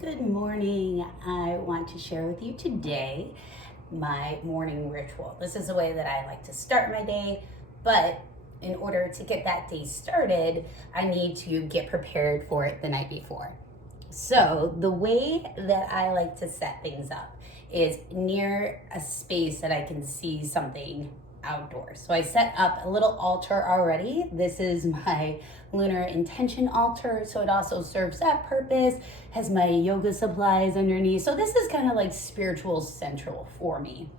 Good morning. I want to share with you today my morning ritual. This is the way that I like to start my day, but in order to get that day started, I need to get prepared for it the night before. So, the way that I like to set things up is near a space that I can see something outdoors. So I set up a little altar already. This is my lunar intention altar. So it also serves that purpose, has my yoga supplies underneath. So this is kind of like spiritual central for me.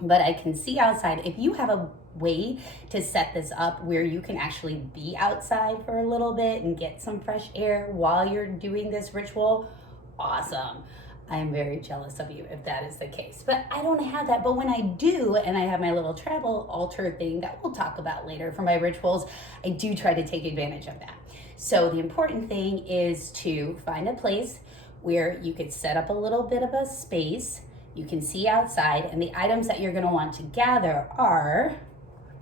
But I can see outside. If you have a way to set this up where you can actually be outside for a little bit and get some fresh air while you're doing this ritual, awesome. I'm very jealous of you if that is the case. But I don't have that. But when I do, and I have my little travel altar thing that we'll talk about later for my rituals, I do try to take advantage of that. So the important thing is to find a place where you could set up a little bit of a space. You can see outside, and the items that you're going to want to gather are,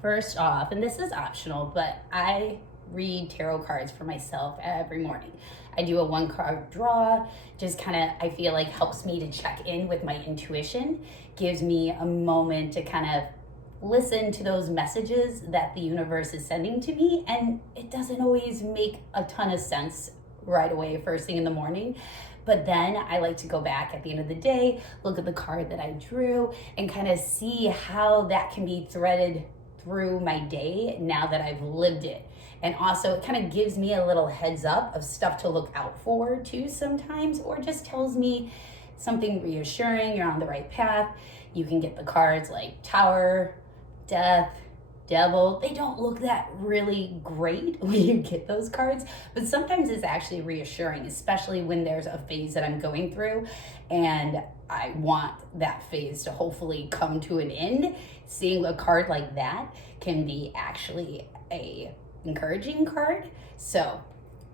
first off, and this is optional, but I read tarot cards for myself every morning. I do a 1-card draw, just kind of, I feel like helps me to check in with my intuition, gives me a moment to kind of listen to those messages that the universe is sending to me. And it doesn't always make a ton of sense right away, first thing in the morning. But then I like to go back at the end of the day, look at the card that I drew, and kind of see how that can be threaded through my day now that I've lived it. And also it kind of gives me a little heads up of stuff to look out for too sometimes, or just tells me something reassuring, you're on the right path. You can get the cards like Tower, Death, Devil. They don't look that really great when you get those cards, but sometimes it's actually reassuring, especially when there's a phase that I'm going through and I want that phase to hopefully come to an end. Seeing a card like that can be actually a encouraging card. So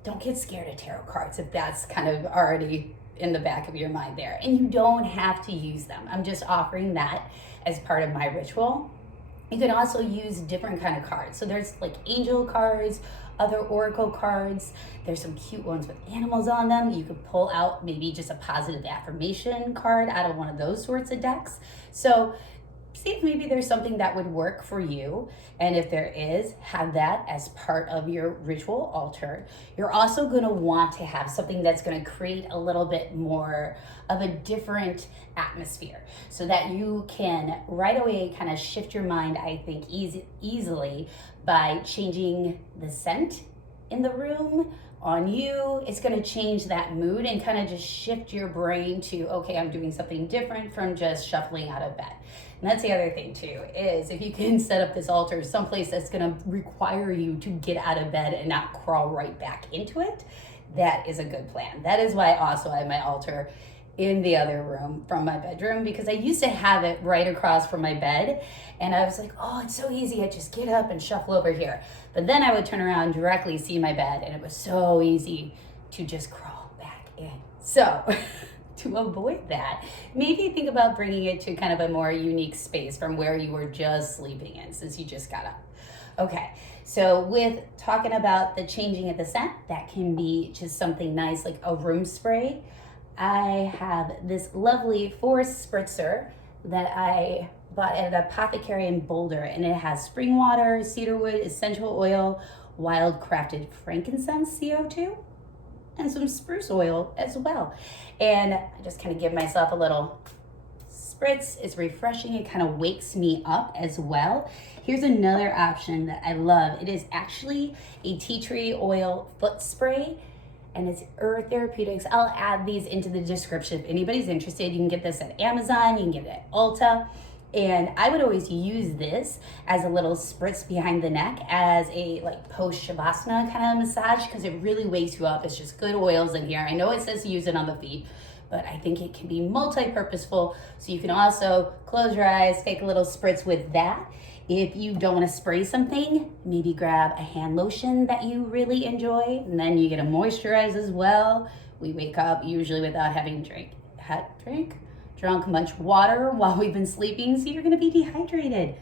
don't get scared of tarot cards if that's kind of already in the back of your mind there. And you don't have to use them. I'm just offering that as part of my ritual. You can also use different kind of cards. So there's like angel cards, other oracle cards. There's some cute ones with animals on them. You could pull out maybe just a positive affirmation card out of one of those sorts of decks. So see if maybe there's something that would work for you. And if there is, have that as part of your ritual altar. You're also going to want to have something that's going to create a little bit more of a different atmosphere so that you can right away kind of shift your mind, I think, easily by changing the scent in the room on you. It's going to change that mood and kind of just shift your brain to, okay, I'm doing something different from just shuffling out of bed. And that's the other thing too, is if you can set up this altar someplace that's going to require you to get out of bed and not crawl right back into it, that is a good plan. That is why also I have my altar in the other room from my bedroom, because I used to have it right across from my bed, and I was like, oh, it's so easy, I just get up and shuffle over here. But then I would turn around and directly see my bed, and it was so easy to just crawl back in. So to avoid that, maybe think about bringing it to kind of a more unique space from where you were just sleeping in, since you just got up. Okay, so with talking about the changing of the scent, that can be just something nice like a room spray. I have this lovely forest spritzer that I bought at an apothecary in Boulder, and it has spring water, cedarwood, essential oil, wild crafted frankincense CO2, and some spruce oil as well. And I just kind of give myself a little spritz. It's refreshing. It kind of wakes me up as well. Here's another option that I love. It is actually a tea tree oil foot spray, and it's Earth Therapeutics. I'll add these into the description if anybody's interested. You can get this at Amazon, you can get it at Ulta. And I would always use this as a little spritz behind the neck as a like post shavasana kind of massage, because it really wakes you up. It's just good oils in here. I know it says to use it on the feet, but I think it can be multi-purposeful. So you can also close your eyes, take a little spritz with that. If you don't want to spray something, maybe grab a hand lotion that you really enjoy, and then you get to moisturize as well. We wake up usually without having drunk much water while we've been sleeping, so you're going to be dehydrated.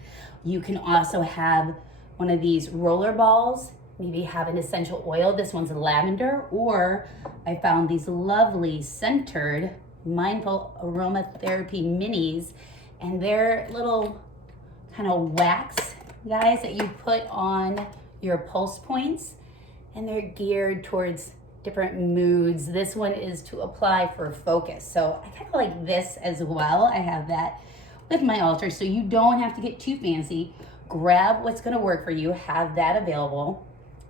You can also have one of these roller balls maybe have an essential oil. This one's lavender, or I found these lovely scented mindful aromatherapy minis, and they're little kind of wax guys that you put on your pulse points, and they're geared towards different moods. This one is to apply for focus. So I kind of like this as well. I have that with my altar, so you don't have to get too fancy. Grab what's going to work for you, have that available.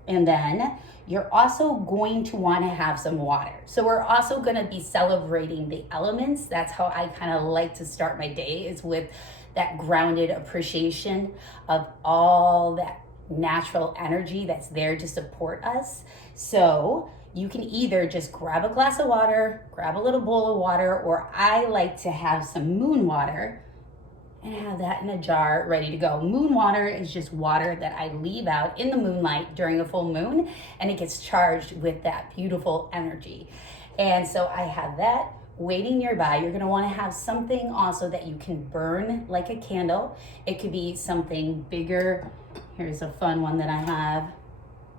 And then you're also going to want to have some water. So we're also going to be celebrating the elements. That's how I kind of like to start my day, is with that grounded appreciation of all that natural energy that's there to support us. So you can either just grab a glass of water, grab a little bowl of water, or I like to have some moon water and have that in a jar ready to go. Moon water is just water that I leave out in the moonlight during a full moon, and it gets charged with that beautiful energy. And so I have that waiting nearby. You're gonna wanna have something also that you can burn like a candle. It could be something bigger. Here's a fun one that I have.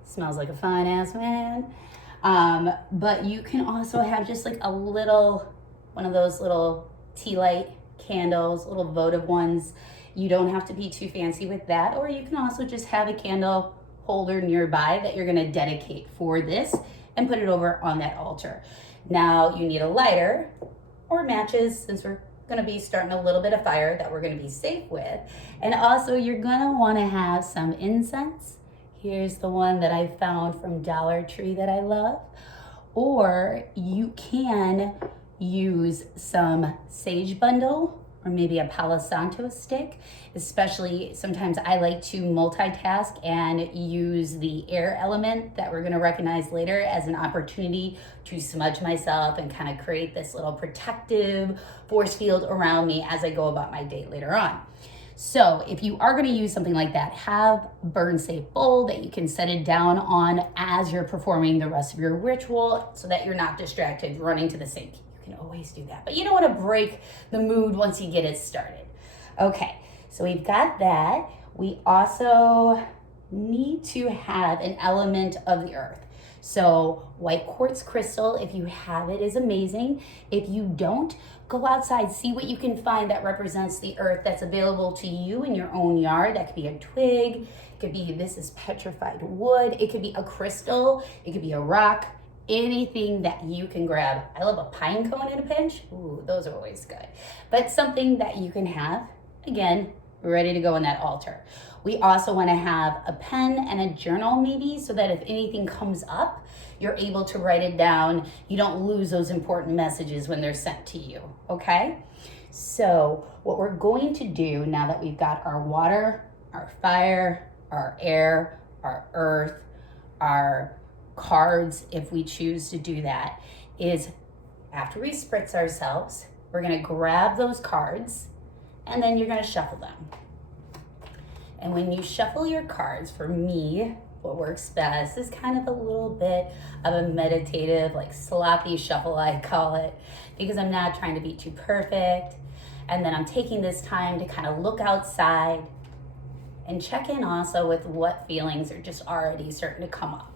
Smells like a fine ass man. But you can also have just like a little, one of those little tea light candles, little votive ones. You don't have to be too fancy with that, or you can also just have a candle holder nearby that you're gonna dedicate for this and put it over on that altar. Now you need a lighter or matches, since we're gonna be starting a little bit of fire that we're gonna be safe with. And also you're gonna wanna have some incense. Here's the one that I found from Dollar Tree that I love. Or you can use some sage bundle, or maybe a Palo Santo stick. Especially sometimes I like to multitask and use the air element that we're gonna recognize later as an opportunity to smudge myself and kind of create this little protective force field around me as I go about my day later on. So if you are gonna use something like that, have a burn safe bowl that you can set it down on as you're performing the rest of your ritual, so that you're not distracted running to the sink. You can always do that, but you don't wanna break the mood once you get it started. Okay, so we've got that. We also need to have an element of the earth. So white quartz crystal, if you have it, is amazing. If you don't, go outside, see what you can find that represents the earth that's available to you in your own yard. That could be a twig, it could be, this is petrified wood, it could be a crystal, it could be a rock, anything that you can grab. I love a pine cone in a pinch. Ooh, those are always good. But something that you can have, again, ready to go on that altar. We also want to have a pen and a journal maybe, so that if anything comes up, you're able to write it down. You don't lose those important messages when they're sent to you, okay? So what we're going to do now that we've got our water, our fire, our air, our earth, our cards, if we choose to do that, is after we spritz ourselves, we're gonna grab those cards and then you're gonna shuffle them. And when you shuffle your cards, for me, what works best is kind of a little bit of a meditative, like sloppy shuffle, I call it, because I'm not trying to be too perfect. And then I'm taking this time to kind of look outside and check in also with what feelings are just already starting to come up.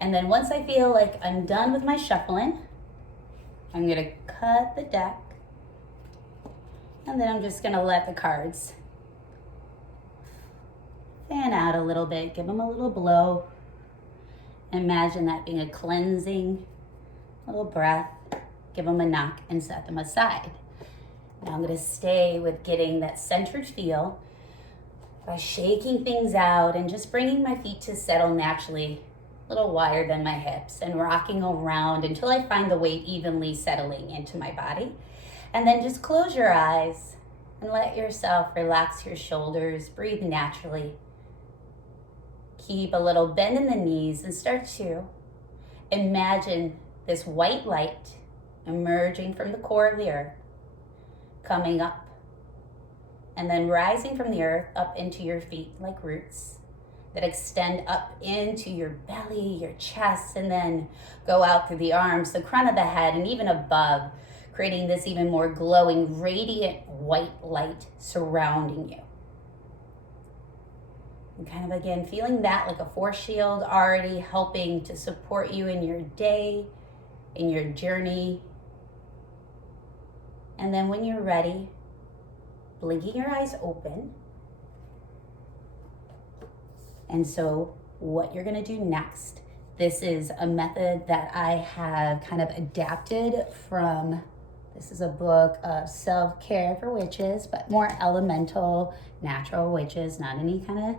And then once I feel like I'm done with my shuffling, I'm gonna cut the deck, and then I'm just gonna let the cards fan out a little bit, give them a little blow. Imagine that being a cleansing little breath. Give them a knock and set them aside. Now I'm gonna stay with getting that centered feel by shaking things out and just bringing my feet to settle naturally, a little wider than my hips, and rocking around until I find the weight evenly settling into my body. And then just close your eyes and let yourself relax your shoulders, breathe naturally. Keep a little bend in the knees and start to imagine this white light emerging from the core of the earth, coming up, and then rising from the earth up into your feet like roots that extend up into your belly, your chest, and then go out through the arms, the crown of the head, and even above, creating this even more glowing, radiant white light surrounding you. And kind of again, feeling that like a force shield already helping to support you in your day, in your journey. And then when you're ready, blinking your eyes open. And so what you're gonna do next, this is a method that I have kind of adapted from, this is a book of self-care for witches, but more elemental, natural witches, not any kind of,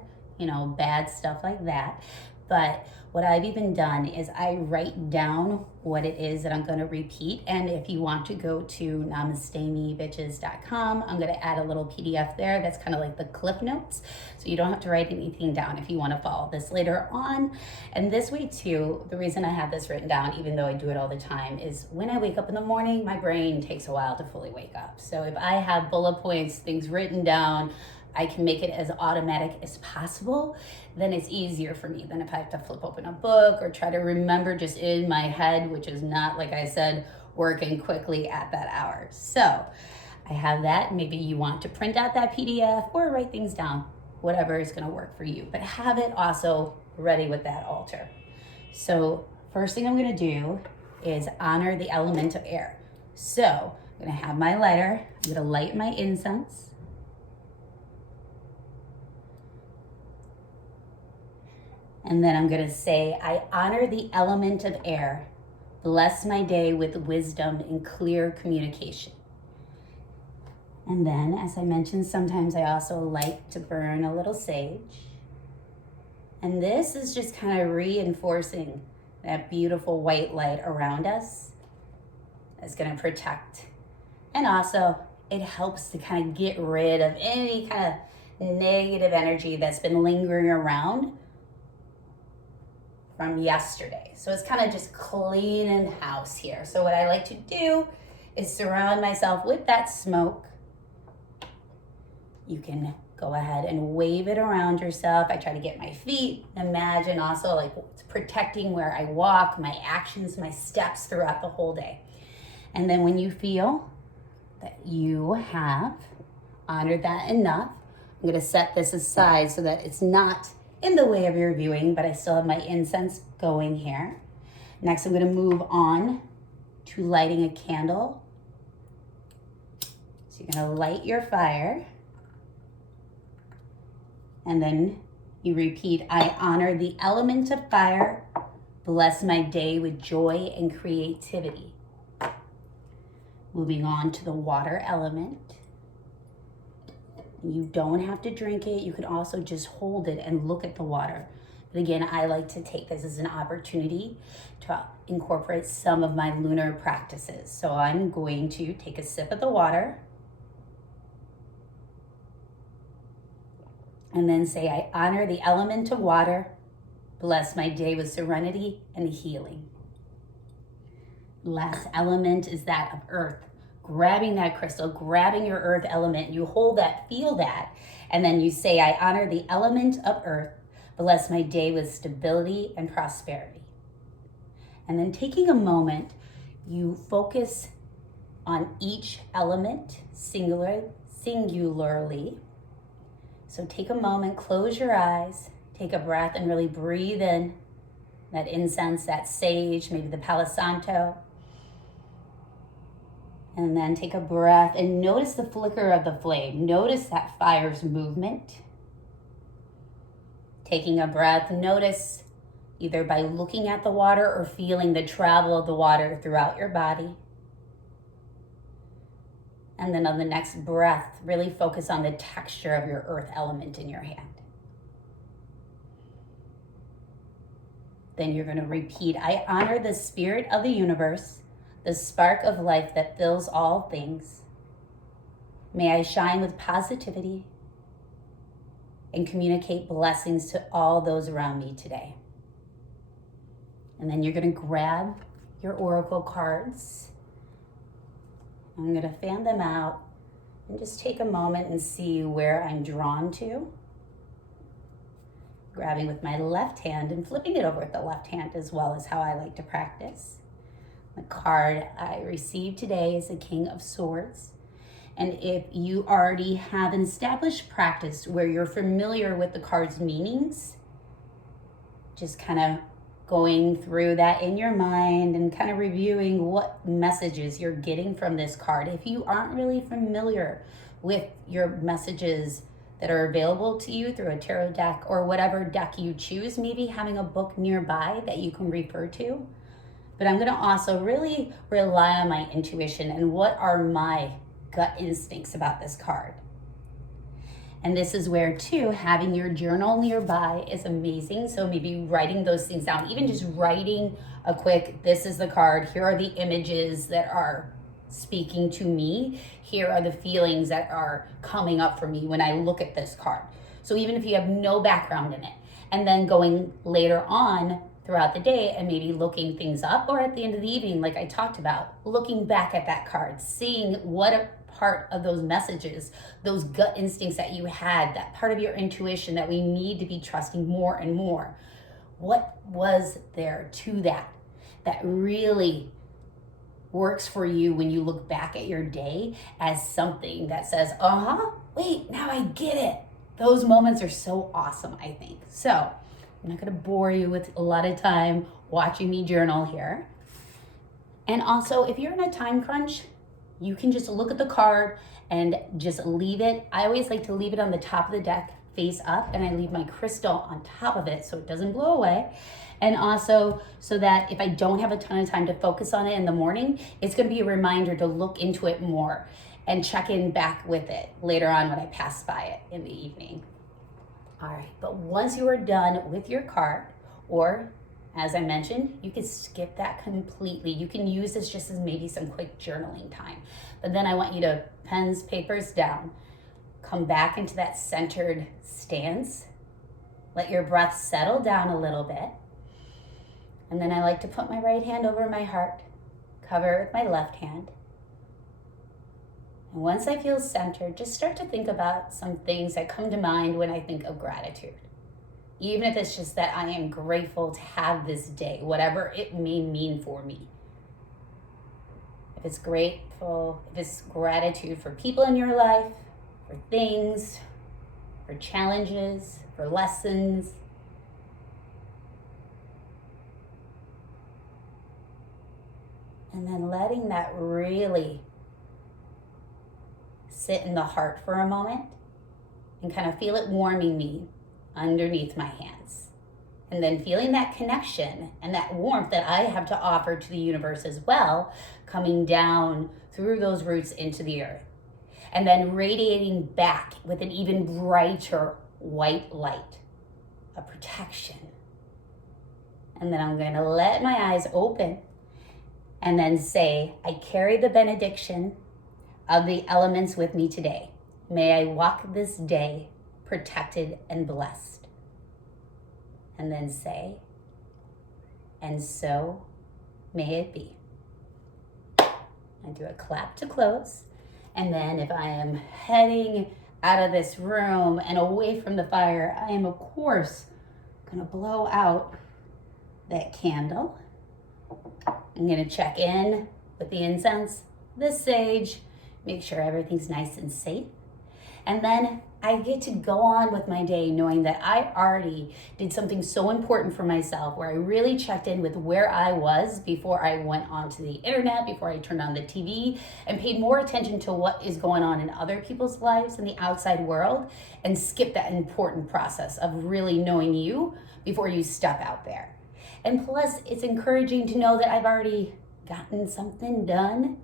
bad stuff like that. But what I've even done is I write down what it is that I'm going to repeat. And if you want to go to namaste-me-bitches.com, I'm going to add a little PDF there that's kind of like the cliff notes. So you don't have to write anything down if you want to follow this later on. And this way too, the reason I have this written down, even though I do it all the time, is when I wake up in the morning, my brain takes a while to fully wake up. So if I have bullet points, things written down, I can make it as automatic as possible, then it's easier for me than if I have to flip open a book or try to remember just in my head, which is not, like I said, working quickly at that hour. So I have that. Maybe you want to print out that PDF or write things down, whatever is gonna work for you, but have it also ready with that altar. So first thing I'm gonna do is honor the element of air. So I'm gonna have my lighter, I'm gonna light my incense. And then I'm gonna say, I honor the element of air. Bless my day with wisdom and clear communication. And then, as I mentioned, sometimes I also like to burn a little sage. And this is just kind of reinforcing that beautiful white light around us. That's gonna protect. And also, it helps to kind of get rid of any kind of negative energy that's been lingering around from yesterday. So it's kind of just cleaning house here. So what I like to do is surround myself with that smoke. You can go ahead and wave it around yourself. I try to get my feet, imagine also like it's protecting where I walk, my actions, my steps throughout the whole day. And then when you feel that you have honored that enough, I'm gonna set this aside so that it's not in the way of your viewing, but I still have my incense going here. Next, I'm gonna move on to lighting a candle. So you're gonna light your fire. And then you repeat, I honor the element of fire. Bless my day with joy and creativity. Moving on to the water element. You don't have to drink it. You can also just hold it and look at the water. But again, I like to take this as an opportunity to incorporate some of my lunar practices. So I'm going to take a sip of the water and then say, I honor the element of water. Bless my day with serenity and healing. Last element is that of earth. Grabbing that crystal, grabbing your earth element, you hold that, feel that, and then you say, I honor the element of earth, bless my day with stability and prosperity. And then taking a moment, you focus on each element singularly. So take a moment, close your eyes, take a breath and really breathe in that incense, that sage, maybe the Palo Santo. And then take a breath and notice the flicker of the flame. Notice that fire's movement. Taking a breath, notice either by looking at the water or feeling the travel of the water throughout your body. And then on the next breath, really focus on the texture of your earth element in your hand. Then you're going to repeat, I honor the spirit of the universe, the spark of life that fills all things. May I shine with positivity and communicate blessings to all those around me today. And then you're going to grab your oracle cards. I'm going to fan them out and just take a moment and see where I'm drawn to. Grabbing with my left hand and flipping it over with the left hand as well is how I like to practice. The card I received today is the King of Swords. And if you already have an established practice where you're familiar with the card's meanings, just kind of going through that in your mind and kind of reviewing what messages you're getting from this card. If you aren't really familiar with your messages that are available to you through a tarot deck or whatever deck you choose, maybe having a book nearby that you can refer to. But I'm going to also really rely on my intuition and what are my gut instincts about this card. And this is where, too, having your journal nearby is amazing. So maybe writing those things down, even just writing a quick, this is the card, here are the images that are speaking to me, here are the feelings that are coming up for me when I look at this card. So even if you have no background in it, and then going later on throughout the day and maybe looking things up, or at the end of the evening, like I talked about, looking back at that card, seeing what a part of those messages, those gut instincts that you had, that part of your intuition that we need to be trusting more and more. What was there to that really works for you when you look back at your day as something that says, wait, now I get it. Those moments are so awesome, I think. So I'm not going to bore you with a lot of time watching me journal here. And also, if you're in a time crunch, you can just look at the card and just leave it. I always like to leave it on the top of the deck face up, and I leave my crystal on top of it so it doesn't blow away. And also so that if I don't have a ton of time to focus on it in the morning, it's going to be a reminder to look into it more and check in back with it later on when I pass by it in the evening. All right, but once you are done with your card, or as I mentioned, you can skip that completely. You can use this just as maybe some quick journaling time. But then I want you to pens, papers down, come back into that centered stance, let your breath settle down a little bit. And then I like to put my right hand over my heart, cover it with my left hand. And once I feel centered, just start to think about some things that come to mind when I think of gratitude. Even if it's just that I am grateful to have this day, whatever it may mean for me. If it's grateful, if it's gratitude for people in your life, for things, for challenges, for lessons. And then letting that really sit in the heart for a moment and kind of feel it warming me underneath my hands. And then feeling that connection and that warmth that I have to offer to the universe as well, coming down through those roots into the earth. And then radiating back with an even brighter white light, a protection. And then I'm going to let my eyes open and then say, I carry the benediction of the elements with me today. May I walk this day protected and blessed. And then say, and so may it be. I do a clap to close. And then if I am heading out of this room and away from the fire, I am of course gonna blow out that candle. I'm gonna check in with the incense, the sage, make sure everything's nice and safe. And then I get to go on with my day knowing that I already did something so important for myself, where I really checked in with where I was before I went onto the internet, before I turned on the TV, and paid more attention to what is going on in other people's lives in the outside world, and skipped that important process of really knowing you before you step out there. And plus, it's encouraging to know that I've already gotten something done,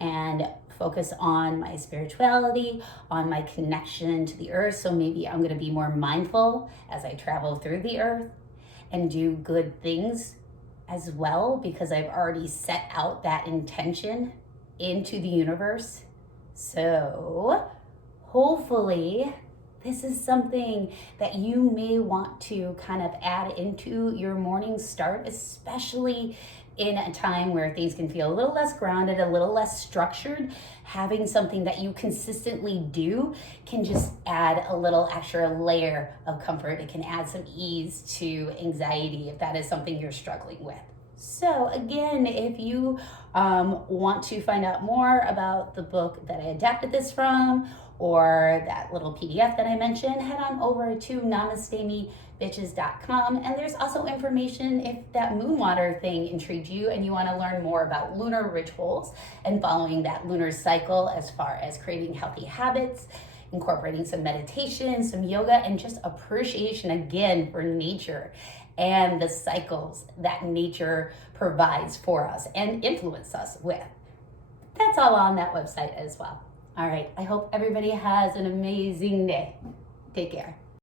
and focus on my spirituality, on my connection to the earth. So maybe I'm going to be more mindful as I travel through the earth and do good things as well, because I've already set out that intention into the universe. So hopefully this is something that you may want to kind of add into your morning start, especially in a time where things can feel a little less grounded, a little less structured. Having something that you consistently do can just add a little extra layer of comfort. It can add some ease to anxiety if that is something you're struggling with. So again, if you want to find out more about the book that I adapted this from, or that little PDF that I mentioned, head on over to namastemeBitches.com. And there's also information if that moon water thing intrigued you and you want to learn more about lunar rituals and following that lunar cycle as far as creating healthy habits, incorporating some meditation, some yoga, and just appreciation again for nature and the cycles that nature provides for us and influence us with. That's all on that website as well. All right, I hope everybody has an amazing day. Take care.